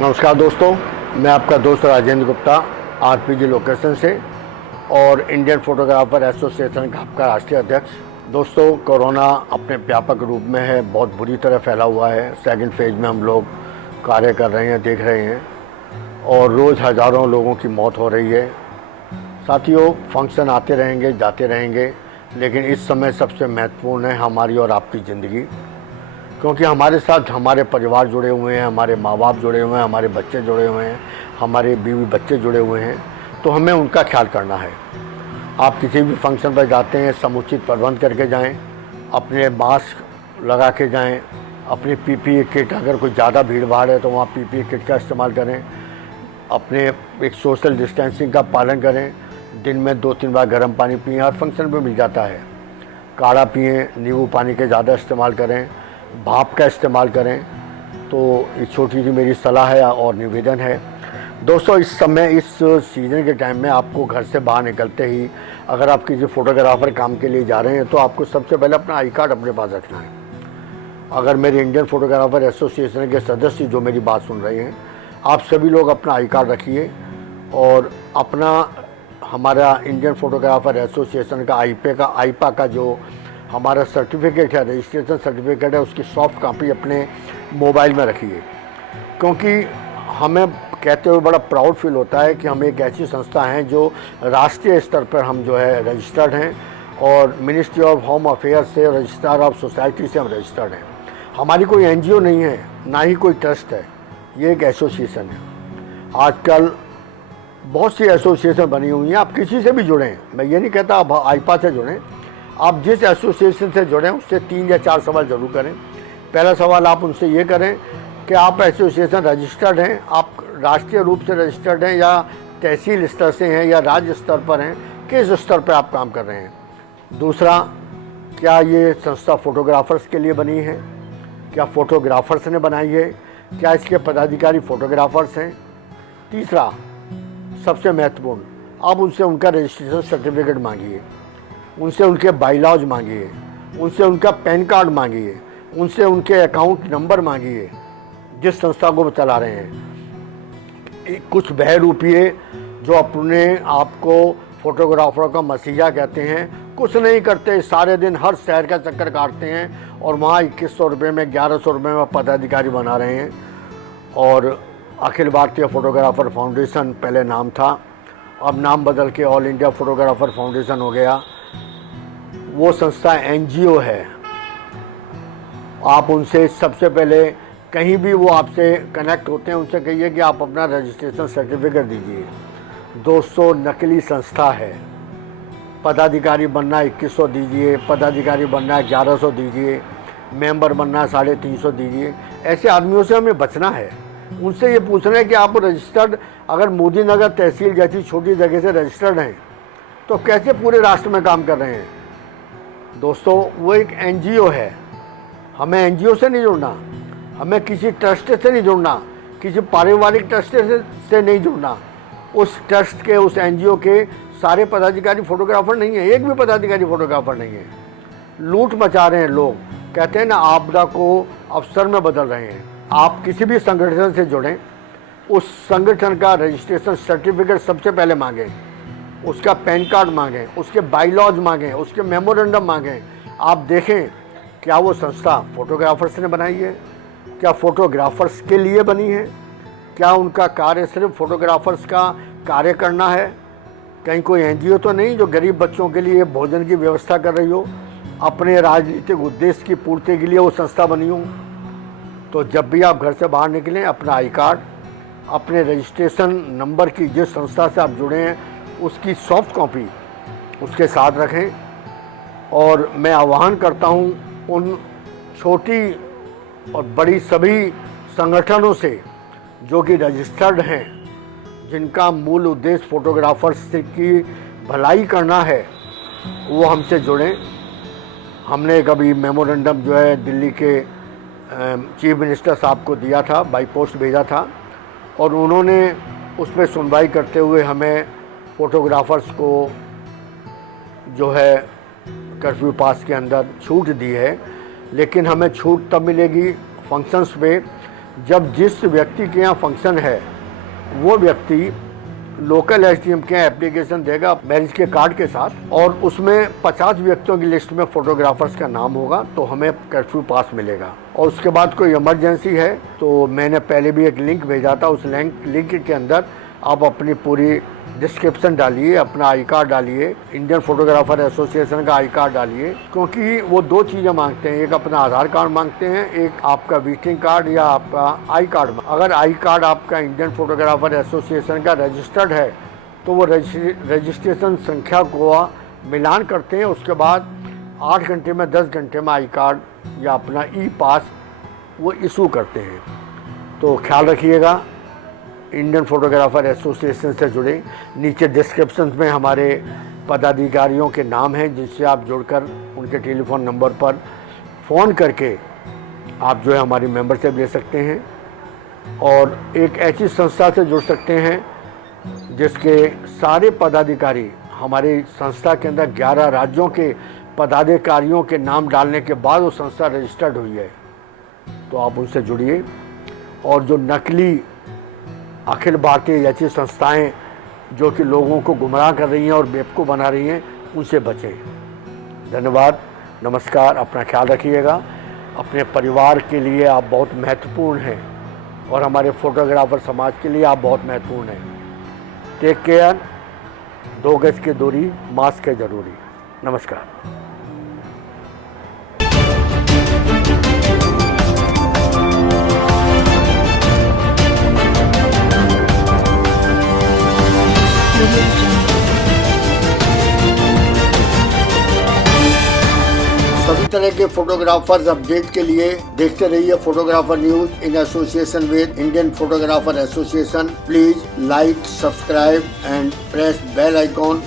नमस्कार दोस्तों, मैं आपका दोस्त राजेंद्र गुप्ता आरपीजी लोकेशन से और इंडियन फोटोग्राफर एसोसिएशन का आपका राष्ट्रीय अध्यक्ष। दोस्तों, कोरोना अपने व्यापक रूप में है, बहुत बुरी तरह फैला हुआ है। सेकंड फेज में हम लोग कार्य कर रहे हैं, देख रहे हैं और रोज़ हज़ारों लोगों की मौत हो रही है। साथियों, फंक्शन आते रहेंगे, जाते रहेंगे, लेकिन इस समय सबसे महत्वपूर्ण है हमारी और आपकी ज़िंदगी, क्योंकि हमारे साथ हमारे परिवार जुड़े हुए हैं, हमारे माँ बाप जुड़े हुए हैं, हमारे बच्चे जुड़े हुए हैं, हमारे बीवी बच्चे जुड़े हुए हैं, तो हमें उनका ख्याल करना है। आप किसी भी फंक्शन पर जाते हैं, समुचित प्रबंध करके जाएं, अपने मास्क लगा के जाएं, अपनी पीपीई किट, अगर कोई ज़्यादा भीड़ भाड़ है तो वहाँ पीपीई किट का इस्तेमाल करें, अपने एक सोशल डिस्टेंसिंग का पालन करें, दिन में 2-3 बार गर्म पानी पिएँ, हर फंक्शन पर मिल जाता है। काढ़ा पिएँ, नींबू पानी के ज़्यादा इस्तेमाल करें, भाप का इस्तेमाल करें। तो ये छोटी सी मेरी सलाह है और निवेदन है। दोस्तों, इस समय इस सीज़न के टाइम में आपको घर से बाहर निकलते ही अगर आप किसी फ़ोटोग्राफ़र काम के लिए जा रहे हैं तो आपको सबसे पहले अपना आई कार्ड अपने पास रखना है। अगर मेरे इंडियन फोटोग्राफ़र एसोसिएशन के सदस्य जो मेरी बात सुन रहे हैं, आप सभी लोग अपना आई कार्ड रखिए और अपना हमारा इंडियन फोटोग्राफ़र एसोसिएशन का आईपा का जो हमारा सर्टिफिकेट है, रजिस्ट्रेशन सर्टिफिकेट है, उसकी सॉफ्ट कॉपी अपने मोबाइल में रखिए, क्योंकि हमें कहते हुए बड़ा प्राउड फील होता है कि हम एक ऐसी संस्था हैं जो राष्ट्रीय स्तर पर हम जो है रजिस्टर्ड हैं और मिनिस्ट्री ऑफ होम अफेयर्स से, रजिस्ट्रार ऑफ सोसाइटी से हम रजिस्टर्ड हैं। हमारी कोई एनजीओ नहीं है, ना ही कोई ट्रस्ट है, ये एक एसोसिएशन है। आजकल बहुत सी एसोसिएशन बनी हुई हैं, आप किसी से भी जुड़ें, मैं ये नहीं कहता आप आईपा से जुड़ें, आप जिस एसोसिएशन से जुड़ें उससे 3 या 4 सवाल ज़रूर करें। पहला सवाल आप उनसे ये करें कि आप एसोसिएशन रजिस्टर्ड हैं, आप राष्ट्रीय रूप से रजिस्टर्ड हैं या तहसील स्तर से हैं या राज्य स्तर पर हैं, किस स्तर पर आप काम कर रहे हैं। दूसरा, क्या ये संस्था फ़ोटोग्राफ़र्स के लिए बनी है, क्या फ़ोटोग्राफ़र्स ने बनाई है, क्या इसके पदाधिकारी फ़ोटोग्राफ़र्स हैं। तीसरा, सबसे महत्वपूर्ण, आप उनसे उनका रजिस्ट्रेशन सर्टिफिकेट मांगिए, उनसे उनके बाईलॉज मांगिए, उनसे उनका पैन कार्ड मांगिए, उनसे उनके अकाउंट नंबर मांगिए जिस संस्था को वो चला रहे हैं। कुछ बहरूपिये जो अपने आप को फोटोग्राफर का मसीहा कहते हैं, कुछ नहीं करते, सारे दिन हर शहर का चक्कर काटते हैं और वहाँ 2100 रुपये में, 1100 रुपये में पदाधिकारी बना रहे हैं। और अखिल भारतीय फोटोग्राफर फाउंडेशन पहले नाम था, अब नाम बदल के ऑल इंडिया फोटोग्राफर फाउंडेशन हो गया। वो संस्था एनजीओ है। आप उनसे सबसे पहले कहीं भी वो आपसे कनेक्ट होते हैं, उनसे कहिए कि आप अपना रजिस्ट्रेशन सर्टिफिकेट दीजिए। 200 नकली संस्था है। पदाधिकारी बनना 2100 दीजिए, पदाधिकारी बनना 1100 दीजिए, मेंबर बनना 350 दीजिए। ऐसे आदमियों से हमें बचना है। उनसे ये पूछना है कि आप रजिस्टर्ड, अगर मोदी नगर तहसील जैसी छोटी जगह से रजिस्टर्ड हैं तो कैसे पूरे राष्ट्र में काम कर रहे हैं। दोस्तों, वो एक एनजीओ है। हमें एनजीओ से नहीं जुड़ना, हमें किसी ट्रस्ट से नहीं जुड़ना, किसी पारिवारिक ट्रस्ट से नहीं जुड़ना। उस ट्रस्ट के, उस एनजीओ के सारे पदाधिकारी फोटोग्राफर नहीं है, एक भी पदाधिकारी फोटोग्राफर नहीं है। लूट मचा रहे हैं लोग, कहते हैं ना, आपदा को अवसर में बदल रहे हैं। आप किसी भी संगठन से जुड़ें, उस संगठन का रजिस्ट्रेशन सर्टिफिकेट सबसे पहले मांगें, उसका पैन कार्ड मांगें, उसके बाईलॉज मांगें, उसके मेमोरेंडम मांगें। आप देखें क्या वो संस्था फोटोग्राफर्स ने बनाई है, क्या फोटोग्राफर्स के लिए बनी है, क्या उनका कार्य सिर्फ फोटोग्राफर्स का कार्य करना है। कहीं कोई एनजीओ तो नहीं जो गरीब बच्चों के लिए भोजन की व्यवस्था कर रही हो, अपने राजनीतिक उद्देश्य की पूर्ति के लिए वो संस्था बनी हो। तो जब भी आप घर से बाहर निकलें, अपना आई कार्ड, अपने रजिस्ट्रेशन नंबर की जिस संस्था से आप जुड़े हैं उसकी सॉफ्ट कॉपी उसके साथ रखें। और मैं आह्वान करता हूं उन छोटी और बड़ी सभी संगठनों से जो कि रजिस्टर्ड हैं, जिनका मूल उद्देश्य फोटोग्राफर्स की भलाई करना है, वो हमसे जुड़ें। हमने कभी मेमोरेंडम जो है दिल्ली के चीफ मिनिस्टर साहब को दिया था, बाई पोस्ट भेजा था, और उन्होंने उस पर सुनवाई करते हुए हमें फ़ोटोग्राफ़र्स को जो है कर्फ्यू पास के अंदर छूट दी है। लेकिन हमें छूट तब मिलेगी फंक्शंस पे जब जिस व्यक्ति के यहाँ फंक्शन है वो व्यक्ति लोकल एसडीएम के एप्लीकेशन देगा मैरिज के कार्ड के साथ, और उसमें 50 व्यक्तियों की लिस्ट में फोटोग्राफर्स का नाम होगा, तो हमें कर्फ्यू पास मिलेगा। और उसके बाद कोई इमरजेंसी है तो मैंने पहले भी एक लिंक भेजा था, उस लिंक के अंदर आप अपनी पूरी डिस्क्रिप्शन डालिए, अपना आई कार्ड डालिए, इंडियन फोटोग्राफर एसोसिएशन का आई कार्ड डालिए, क्योंकि वो 2 चीज़ें मांगते हैं, एक अपना आधार कार्ड मांगते हैं, एक आपका विजिटिंग कार्ड या आपका आई कार्ड। अगर आई कार्ड आपका इंडियन फोटोग्राफर एसोसिएशन का रजिस्टर्ड है तो वो रजिस्ट्रेशन संख्या को मिलान करते हैं, उसके बाद 8 घंटे में 10 घंटे में आई कार्ड या अपना ई पास वो इशू करते हैं। तो ख्याल रखिएगा, इंडियन फोटोग्राफर एसोसिएशन से जुड़े। नीचे डिस्क्रिप्शन में हमारे पदाधिकारियों के नाम हैं जिनसे आप जुड़कर उनके टेलीफोन नंबर पर फ़ोन करके आप जो है हमारी मेंबरशिप ले सकते हैं, और एक ऐसी संस्था से जुड़ सकते हैं जिसके सारे पदाधिकारी हमारी संस्था के अंदर 11 राज्यों के पदाधिकारियों के नाम डालने के बाद वो संस्था रजिस्टर्ड हुई है। तो आप उनसे जुड़िए, और जो नकली अखिल भारतीय ऐसी संस्थाएं जो कि लोगों को गुमराह कर रही हैं और बेवकूफ़ बना रही हैं, उनसे बचें। धन्यवाद, नमस्कार, अपना ख्याल रखिएगा। अपने परिवार के लिए आप बहुत महत्वपूर्ण हैं और हमारे फोटोग्राफर समाज के लिए आप बहुत महत्वपूर्ण हैं। टेक केयर, 2 गज की दूरी, मास्क है ज़रूरी। नमस्कार। सभी तरह के फोटोग्राफर्स अपडेट के लिए देखते रहिए photographer news in association with Indian photographer association. Please like, subscribe and press bell icon.